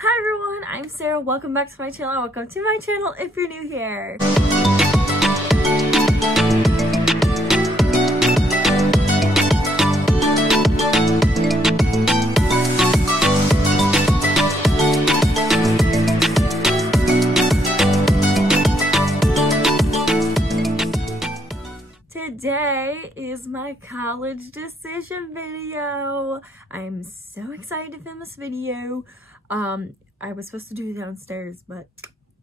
Hi everyone, I'm Sarah. Welcome back to my channel. Welcome to my channel if you're new here. Today is my college decision video. I'm so excited to film this video. I was supposed to do it downstairs, but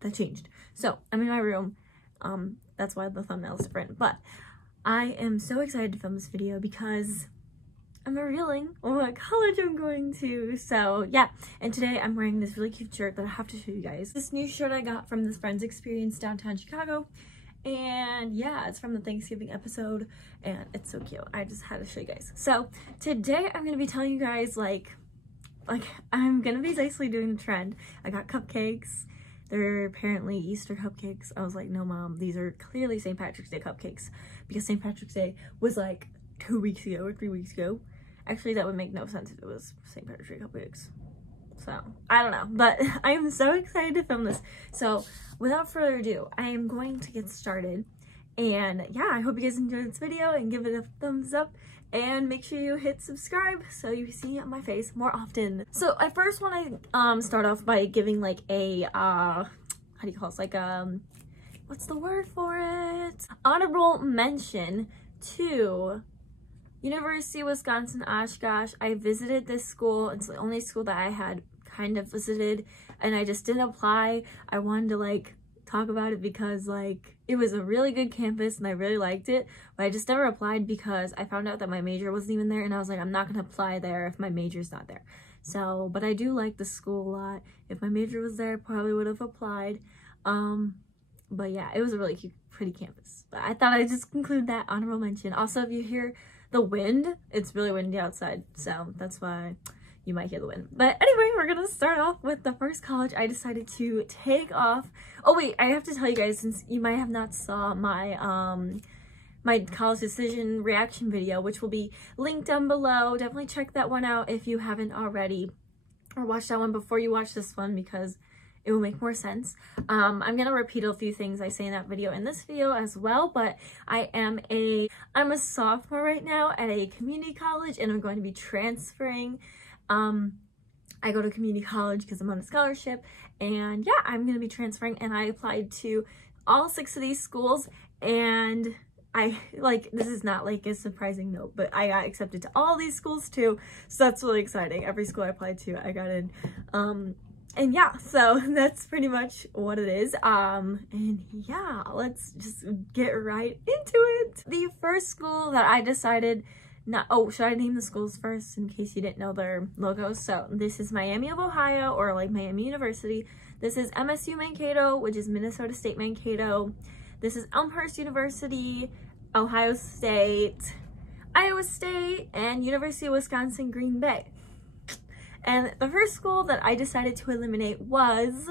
that changed. So I'm in my room. That's why the thumbnail is different. But I am so excited to film this video because I'm revealing what college I'm going to. So yeah, and today I'm wearing this really cute shirt that I have to show you guys. This new shirt I got from this Friends Experience downtown Chicago. And yeah, it's from the Thanksgiving episode and it's so cute. I just had to show you guys. So today I'm gonna be telling you guys like I'm gonna be basically doing the trend. I got cupcakes. They're apparently Easter cupcakes. I was like, no mom, these are clearly St. Patrick's Day cupcakes because St. Patrick's Day was like 2 weeks ago or 3 weeks ago. Actually, that would make no sense if it was St. Patrick's Day cupcakes. So I don't know, but I am so excited to film this. So without further ado, I am going to get started. And yeah, I hope you guys enjoyed this video and give it a thumbs up and make sure you hit subscribe so you see my face more often. So I first want to start off by giving like a how do you call this, like what's the word for it, honorable mention to University of Wisconsin Oshkosh. I visited this school. It's the only school that I had kind of visited and I just didn't apply. I wanted to like talk about it because like it was a really good campus and I really liked it, but I just never applied because I found out that my major wasn't even there and I was like, I'm not gonna apply there if my major's not there. So but I do like the school a lot. If my major was there, I probably would have applied. But yeah, it was a really cute, pretty campus. But I thought I'd just conclude that honorable mention. Also, if you hear the wind, it's really windy outside, so that's why you might hear the wind. But anyway, we're gonna start off with the first college I decided to take off. Oh wait, I have to tell you guys, since you might have not saw my my college decision reaction video, which will be linked down below. Definitely check that one out if you haven't already, or watch that one before you watch this one because it will make more sense. I'm gonna repeat a few things I say in that video in this video as well, but I'm a sophomore right now at a community college and I'm going to be transferring. I go to community college because I'm on a scholarship, and yeah, I'm gonna be transferring and I applied to all 6 of these schools, and this is not like a surprising note, but I got accepted to all these schools too, so that's really exciting. Every school I applied to, I got in. And yeah, so that's pretty much what it is. And yeah, let's just get right into it. The first school that I decided should I name the schools first in case you didn't know their logos? So this is Miami of Ohio, or like Miami University. This is MSU Mankato, which is Minnesota State Mankato. This is Elmhurst University, Ohio State, Iowa State, and University of Wisconsin Green Bay. And the first school that I decided to eliminate was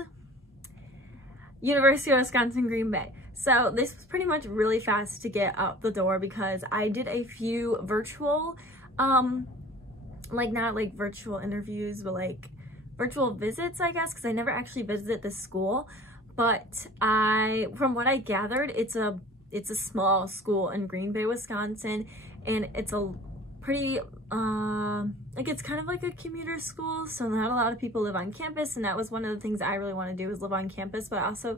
University of Wisconsin Green Bay. So this was pretty much really fast to get out the door because I did a few virtual, like not like virtual interviews, but like virtual visits, I guess, because I never actually visited this school. But from what I gathered, it's a small school in Green Bay, Wisconsin, and it's a pretty like it's kind of like a commuter school, so not a lot of people live on campus, and that was one of the things I really want to do is live on campus, but I also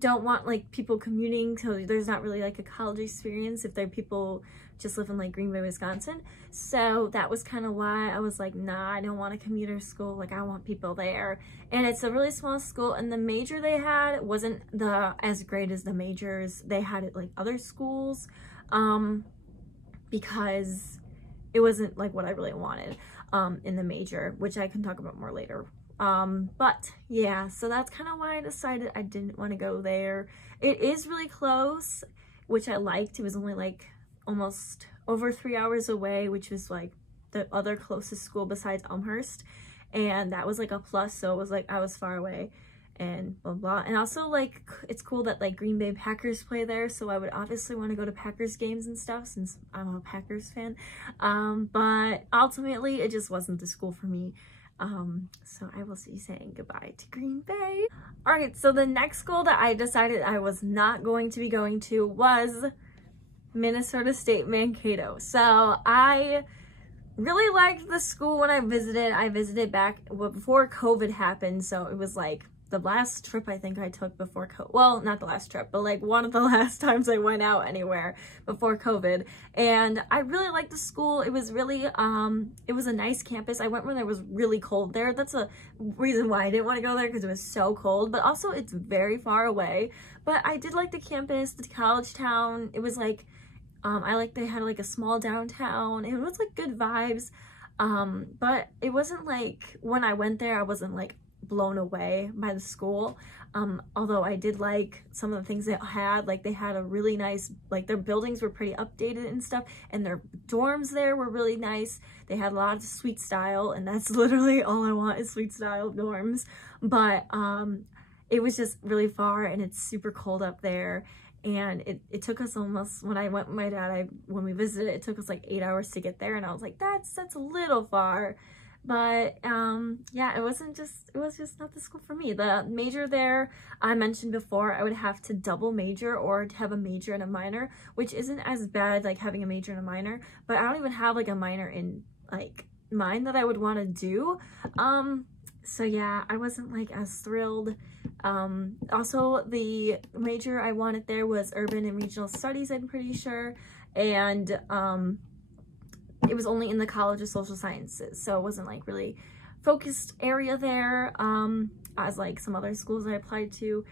don't want like people commuting, so there's not really like a college experience if they're people just live in like Green Bay, Wisconsin. So that was kind of why I was like, nah, I don't want a commuter school, like I want people there. And it's a really small school, and the major they had wasn't as great as the majors they had at like other schools, because it wasn't like what I really wanted in the major, which I can talk about more later. But yeah, so that's kind of why I decided I didn't want to go there. It is really close, which I liked. It was only like almost over 3 hours away, which was like the other closest school besides Elmhurst, and that was like a plus. So it was like I was far away and blah blah. And also like it's cool that like Green Bay Packers play there, so I would obviously want to go to Packers games and stuff since I'm a Packers fan. But ultimately it just wasn't the school for me. So I will be saying goodbye to Green Bay. All right, so the next school that I decided I was not going to be going to was Minnesota State Mankato. So I really liked the school when I visited. I visited back before COVID happened, so it was like the last trip I think I took before COVID. Well, not the last trip, but like one of the last times I went out anywhere before COVID. And I really liked the school. It was really, it was a nice campus. I went when it was really cold there. That's a reason why I didn't want to go there, because it was so cold, but also it's very far away. But I did like the campus, the college town. It was like, I like they had like a small downtown. It was like good vibes. But it wasn't like, when I went there, I wasn't like blown away by the school. Although I did like some of the things they had. Like they had a really nice, like their buildings were pretty updated and stuff, and their dorms there were really nice. They had a lot of sweet style, and that's literally all I want is sweet style dorms. But it was just really far, and it's super cold up there. And it took us almost, when I went with my dad, when we visited, it took us like 8 hours to get there, and I was like, that's a little far. But yeah, it was just not the school for me. The major there, I mentioned before, I would have to double major or have a major and a minor, which isn't as bad, like having a major and a minor, but I don't even have like a minor in like mine that I would want to do. So yeah, I wasn't like as thrilled. Also the major I wanted there was urban and regional studies, I'm pretty sure. And it was only in the College of Social Sciences, so it wasn't like really focused area there, as like some other schools I applied to.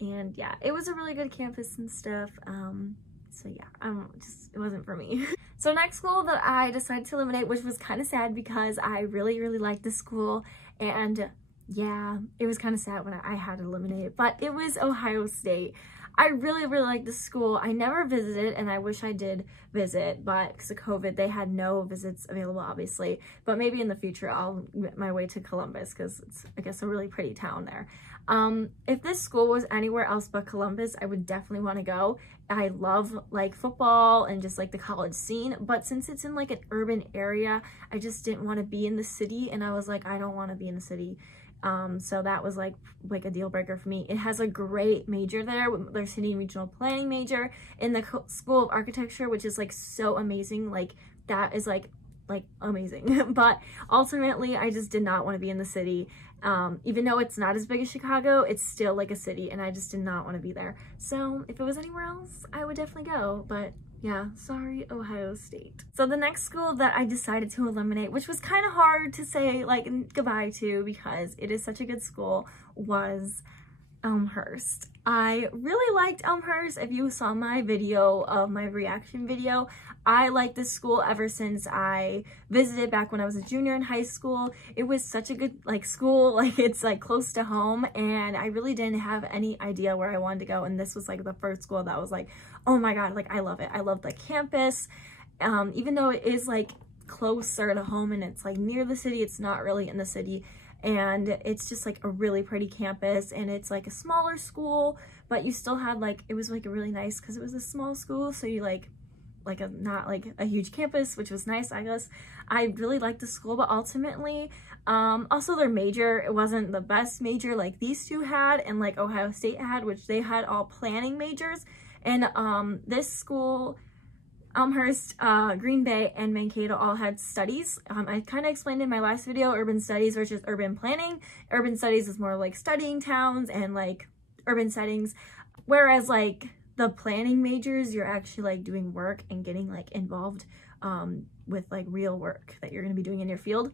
And yeah, it was a really good campus and stuff. So yeah, it wasn't for me. So next school that I decided to eliminate, which was kind of sad because I really, really liked the school, and yeah, it was kind of sad when I had to eliminate it, but it was Ohio State. I really, really liked the school. I never visited, and I wish I did visit, but because of COVID, they had no visits available, obviously. But maybe in the future, I'll make my way to Columbus, because it's, I guess, a really pretty town there. If this school was anywhere else but Columbus, I would definitely want to go. I love like football and just like the college scene, but since it's in like an urban area, I just didn't want to be in the city, and I was like, I don't want to be in the city. So that was like a deal breaker for me. It has a great major there. Their city and regional planning major in the School of Architecture, which is like so amazing. Like that is like amazing. But ultimately, I just did not want to be in the city. Even though it's not as big as Chicago, it's still like a city, and I just did not want to be there. So if it was anywhere else, I would definitely go, but yeah, sorry, Ohio State. So the next school that I decided to eliminate, which was kind of hard to say like goodbye to because it is such a good school, was Elmhurst. I really liked Elmhurst. If you saw my video of my reaction video, I liked this school ever since I visited back when I was a junior in high school. It was such a good like school, like it's like close to home, and I really didn't have any idea where I wanted to go, and this was like the first school that was like, oh my god, like I love it. I love the campus. Even though it is like closer to home and it's like near the city, it's not really in the city. And it's just like a really pretty campus, and it's like a smaller school, but you still had like, it was like a really nice, because it was a small school, so you like not like a huge campus, which was nice, I guess. I really liked the school, but ultimately, also their major, it wasn't the best major like these two had and like Ohio State had, which they had all planning majors. And this school, Elmhurst, Green Bay, and Mankato all had studies. I kind of explained in my last video, urban studies versus urban planning. Urban studies is more like studying towns and like urban settings, whereas like the planning majors, you're actually like doing work and getting like involved with like real work that you're going to be doing in your field.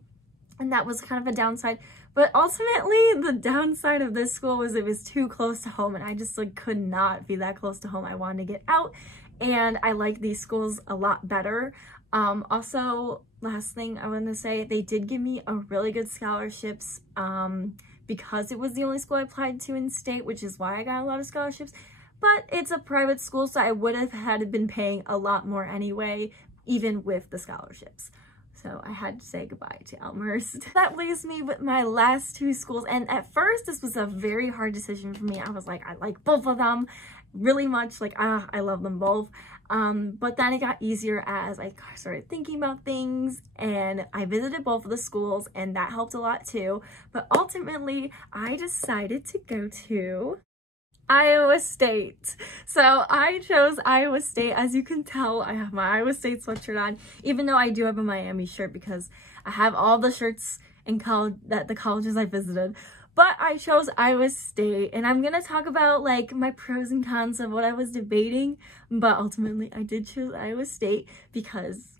And that was kind of a downside. But ultimately, the downside of this school was it was too close to home, and I just like could not be that close to home. I wanted to get out. And I like these schools a lot better. Also, last thing I want to say, they did give me a really good scholarships because it was the only school I applied to in state, which is why I got a lot of scholarships. But it's a private school, so I would have had been paying a lot more anyway, even with the scholarships. So I had to say goodbye to Elmhurst. That leaves me with my last two schools. And at first, this was a very hard decision for me. I was like, I like both of them really much. Like, I love them both. But then it got easier as I started thinking about things, and I visited both of the schools, and that helped a lot too. But ultimately, I decided to go to Iowa State. So I chose Iowa State. As you can tell, I have my Iowa State sweatshirt on, even though I do have a Miami shirt because I have all the shirts in college that the colleges I visited. But I chose Iowa State, and I'm gonna talk about like my pros and cons of what I was debating, but ultimately I did choose Iowa State because,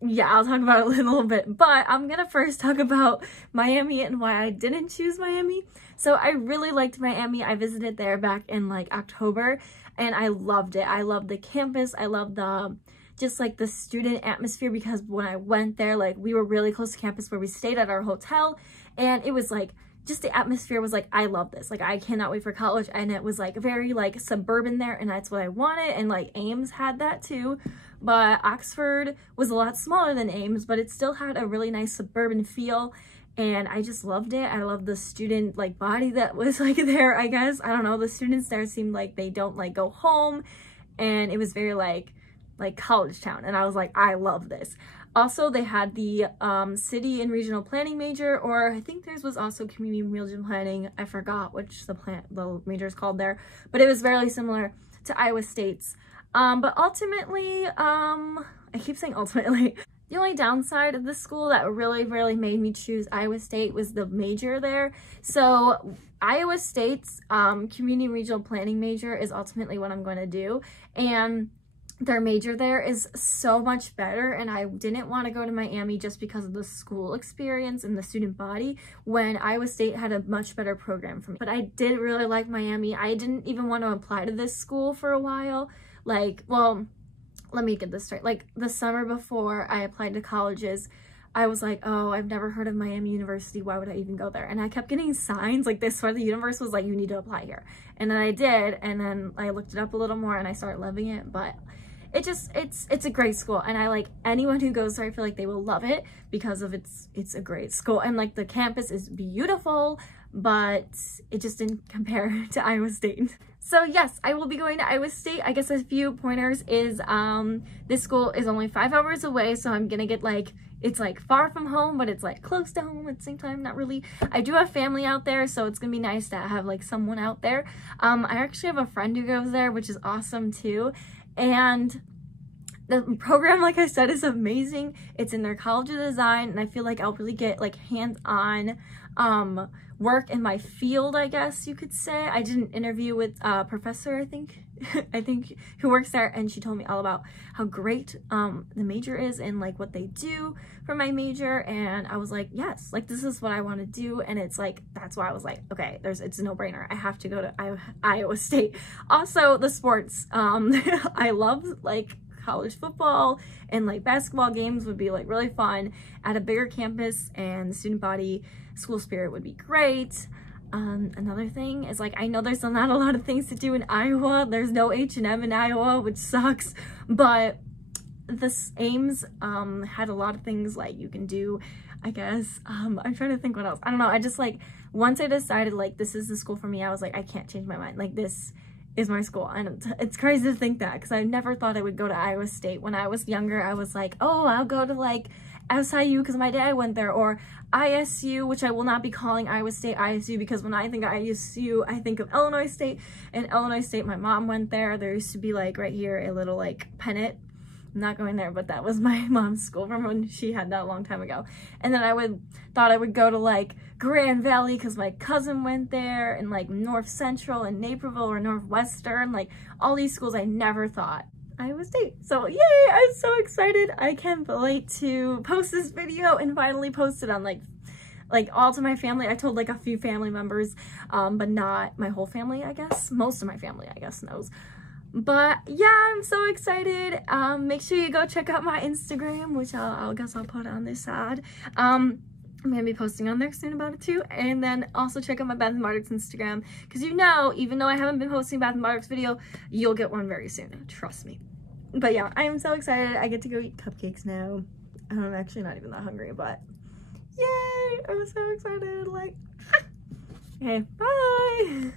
yeah, I'll talk about it in a little bit, but I'm gonna first talk about Miami and why I didn't choose Miami. So I really liked Miami. I visited there back in like October, and I loved it. I loved the campus. I loved the just like the student atmosphere, because when I went there, like we were really close to campus where we stayed at our hotel, and it was like just the atmosphere was like, I love this. Like, I cannot wait for college. And it was like very like suburban there, and that's what I wanted. And like Ames had that too, but Oxford was a lot smaller than Ames, but it still had a really nice suburban feel. And I just loved it. I loved the student like body that was like there, I guess. I don't know. The students there seemed like they don't like go home, and it was very like college town. And I was like, I love this. Also, they had the city and regional planning major, or I think theirs was also community and regional planning. I forgot which the major is called there, but it was very similar to Iowa State's. But ultimately, I keep saying ultimately, the only downside of this school that really made me choose Iowa State was the major there. So Iowa State's community and regional planning major is ultimately what I'm going to do, and their major there is so much better, and I didn't want to go to Miami just because of the school experience and the student body, when Iowa State had a much better program for me. But I did really like Miami. I didn't even want to apply to this school for a while. Like, well, let me get this straight. Like, the summer before I applied to colleges, I was like, oh, I've never heard of Miami University. Why would I even go there? And I kept getting signs like this where the universe was like, you need to apply here. And then I did, and then I looked it up a little more, and I started loving it. But it's a great school, and I like anyone who goes there. I feel like they will love it because of it's a great school, and like the campus is beautiful, but it just didn't compare to Iowa State. So yes, I will be going to Iowa State. I guess a few pointers is this school is only 5 hours away, so I'm gonna get like, it's like far from home, but it's like close to home at the same time, not really. I do have family out there, so it's gonna be nice to have like someone out there. I actually have a friend who goes there, which is awesome too. And the program, like I said, is amazing. It's in their College of Design, and I feel like I'll really get like hands-on work in my field, I guess you could say. I did an interview with a professor, I think who works there, and she told me all about how great the major is and like what they do for my major, and I was like, yes, like this is what I want to do. And it's like, that's why I was like, okay, it's a no-brainer. I have to go to Iowa State. Also, the sports, I love like college football, and like basketball games would be like really fun at a bigger campus, and the student body school spirit would be great. Another thing is, like, I know there's not a lot of things to do in Iowa. There's no H&M in Iowa, which sucks, but this Ames had a lot of things like you can do, I guess. I'm trying to think what else. I don't know. I just like, once I decided like this is the school for me, I was like, I can't change my mind. Like, this is my school. And it's crazy to think that, because I never thought I would go to Iowa State. When I was younger, I was like, oh, I'll go to like SIU because my dad went there, or ISU, which I will not be calling Iowa State ISU, because when I think of ISU, I think of Illinois State, and Illinois State, my mom went there. There used to be like right here a little like pennant. I'm not going there, but that was my mom's school from when she had that a long time ago. And then I thought I would go to like Grand Valley because my cousin went there, and like North Central and Naperville or Northwestern, like all these schools I never thought. Iowa State. So yay, I'm so excited. I can't wait to post this video and finally post it on like all to my family. I told like a few family members, but not my whole family, I guess. Most of my family, I guess, knows. But yeah, I'm so excited. Make sure you go check out my Instagram, which I guess I'll put on this side. I'm gonna be posting on there soon about it too. And then also check out my Bath & Body Works Instagram, because you know, even though I haven't been posting Bath & Body Works video, you'll get one very soon, trust me. But yeah, I am so excited. I get to go eat cupcakes now. And I'm actually not even that hungry, but yay! I'm so excited. Like, okay, bye!